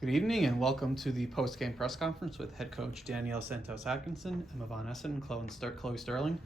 Good evening and welcome to the post-game press conference with head coach Danielle Santos-Atkinson, Emma Von Essen, and Chloe Sterling.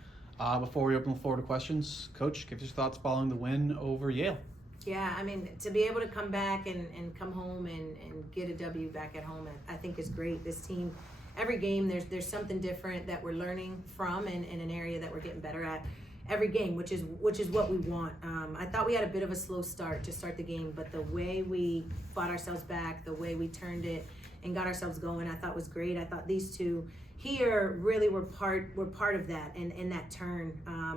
Before we open the floor to questions, Coach, give us your thoughts following the win over Yale. Yeah, I mean, to be able to come back and come home and get a W back at home, I think is great. This team, every game, there's something different that we're learning from and in an area that we're getting better at every game, which is what we want. I thought we had a bit of a slow start to start the game, but the way we fought ourselves back, the way we turned it and got ourselves going, I thought was great. I thought these two here really were part of that and that turn.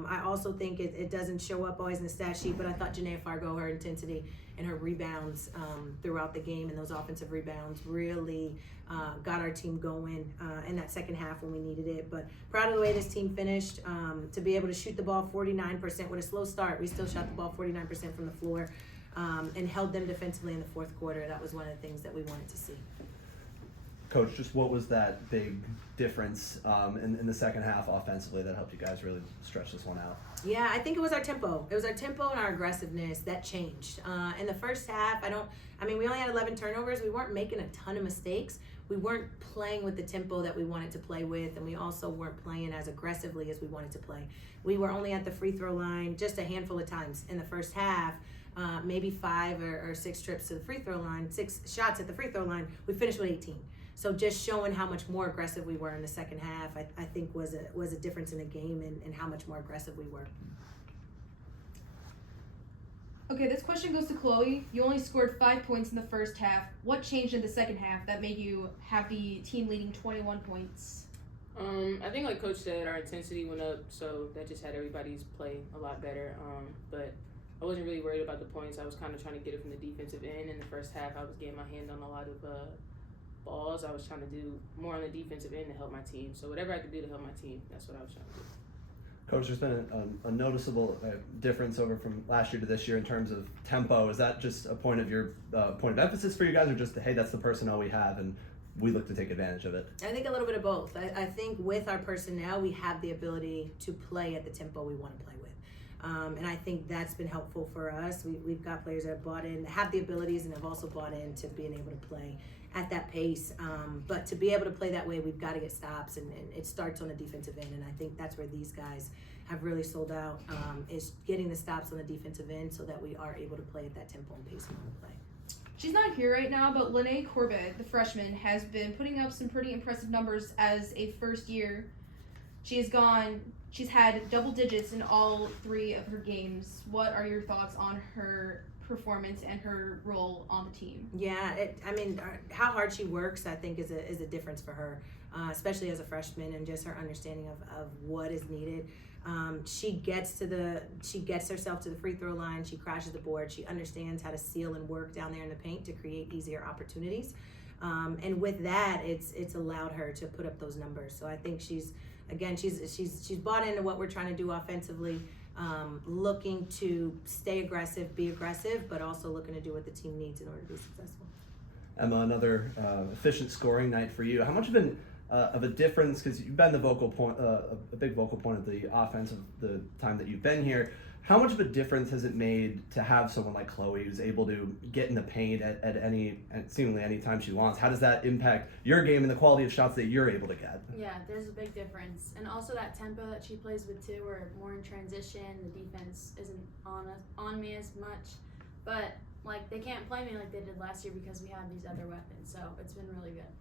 I also think it doesn't show up always in the stat sheet, but I thought Janae Fargo, her intensity and her rebounds throughout the game and those offensive rebounds really got our team going in that second half when we needed it. But proud of the way this team finished. To be able to shoot the ball 49% with a slow start, we still shot the ball 49% from the floor and held them defensively in the fourth quarter. That was one of the things that we wanted to see. Coach, just what was that big difference in the second half offensively that helped you guys really stretch this one out? Yeah, I think it was our tempo. It was our tempo and our aggressiveness that changed. In the first half, we only had 11 turnovers. We weren't making a ton of mistakes. We weren't playing with the tempo that we wanted to play with, and we also weren't playing as aggressively as we wanted to play. We were only at the free throw line just a handful of times in the first half, maybe 5 or 6 trips to the free throw line, 6 shots at the free throw line. We finished with 18. So just showing how much more aggressive we were in the second half, I think was a difference in the game and how much more aggressive we were. Okay, this question goes to Chloe. You only scored 5 points in the first half. What changed in the second half that made you have the team leading 21 points? I think like Coach said, our intensity went up, so that just had everybody's play a lot better. But I wasn't really worried about the points. I was kind of trying to get it from the defensive end. In the first half, I was getting my hand on a lot of balls. I was trying to do more on the defensive end to help my team. So whatever I could do to help my team, that's what I was trying to do. Coach, there's been a noticeable difference over from last year to this year in terms of tempo. Is that just a point of emphasis for you guys, or just, hey, that's the personnel we have and we look to take advantage of it? I think a little bit of both. I think with our personnel, we have the ability to play at the tempo we want to play with. And I think that's been helpful for us. We've got players that have bought in, have the abilities, and have also bought into being able to play at that pace. But to be able to play that way, we've got to get stops, and it starts on the defensive end. And I think that's where these guys have really sold out, is getting the stops on the defensive end so that we are able to play at that tempo and pace we want to play. She's not here right now, but Lene Corbett, the freshman, has been putting up some pretty impressive numbers as a first year. She's had double digits in all 3 of her games. What are your thoughts on her performance and her role on the team? Yeah, how hard she works, I think, is a difference for her, especially as a freshman, and just her understanding of what is needed. She gets herself to the free throw line. She crashes the board. She understands how to seal and work down there in the paint to create easier opportunities. And with that, it's allowed her to put up those numbers. So I think she's bought into what we're trying to do offensively, looking to stay aggressive, be aggressive, but also looking to do what the team needs in order to be successful. Emma, another efficient scoring night for you. How much of a difference, because you've been a big vocal point of the offense of the time that you've been here, how much of a difference has it made to have someone like Chloe who's able to get in the paint at seemingly any time she wants? How does that impact your game and the quality of shots that you're able to get? Yeah, there's a big difference. And also that tempo that she plays with too, we're more in transition, the defense isn't on me as much. But like they can't play me like they did last year because we have these other weapons. So it's been really good.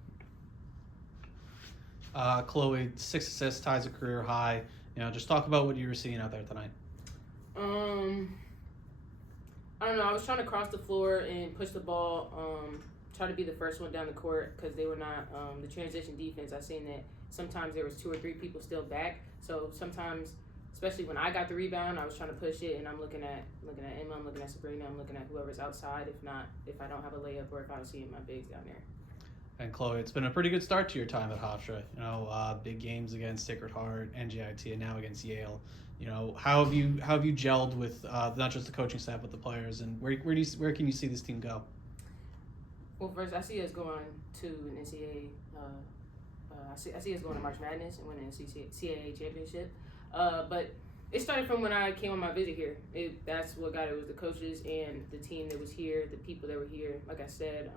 Chloe, 6 assists, ties a career high. Just talk about what you were seeing out there tonight. I don't know. I was trying to cross the floor and push the ball, try to be the first one down the court because they were not the transition defense. I seen that sometimes there was 2 or 3 people still back. So sometimes, especially when I got the rebound, I was trying to push it, and I'm looking at Emma, I'm looking at Sabrina, I'm looking at whoever's outside. If I don't have a layup or if I was seeing my bigs down there. And Chloe, it's been a pretty good start to your time at Hofstra. Big games against Sacred Heart, NGIT, and now against Yale. How have you gelled with not just the coaching staff but the players, and where can you see this team go? Well, first I see us going to an NCAA. I see us going to March Madness and winning a CAA championship. But It started from when I came on my visit here. That's what got it. Was the coaches and the team that was here, the people that were here. Like I said,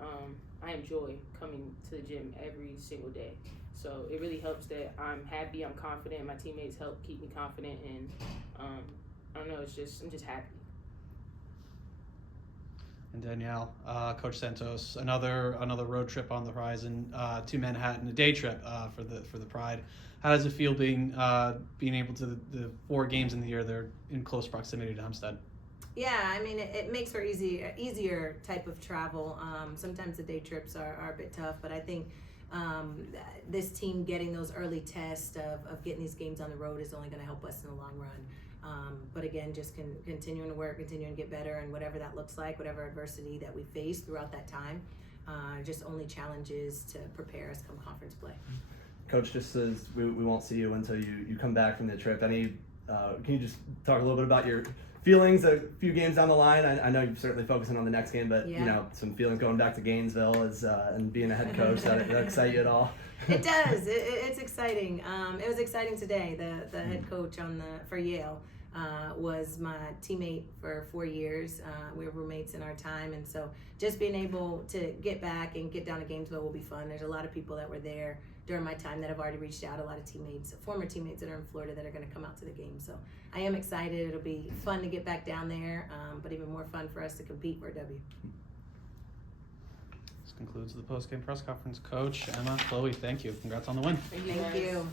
I enjoy coming to the gym every single day. So it really helps that I'm happy, I'm confident. My teammates help keep me confident, and I don't know. I'm just happy. And Danielle, Coach Santos, another road trip on the horizon to Manhattan, a day trip for the Pride. How does it feel being able to the 4 games in the year they're in close proximity to Hempstead? Yeah, I mean, it makes for easier type of travel. Sometimes the day trips are a bit tough, but I think this team getting those early tests of getting these games on the road is only going to help us in the long run. But again, just continuing to work, continuing to get better, and whatever that looks like, whatever adversity that we face throughout that time, just only challenges to prepare us come conference play. Coach just says we won't see you until you come back from the trip. Can you just talk a little bit about your feelings a few games down the line? I know you're certainly focusing on the next game, but Yeah. Some feelings going back to Gainesville and being a head coach. that excite you at all? It does. It's exciting. It was exciting today. The head coach for Yale was my teammate for 4 years. We were roommates in our time, and so just being able to get back and get down to Gainesville will be fun. There's a lot of people that were there during my time that have already reached out. A lot of former teammates that are in Florida that are going to come out to the game. So I am excited. It'll be fun to get back down there, but even more fun for us to compete for a W. This concludes the post-game press conference. Coach, Emma, Chloe, thank you. Congrats on the win. Thank you. Thank guys. you.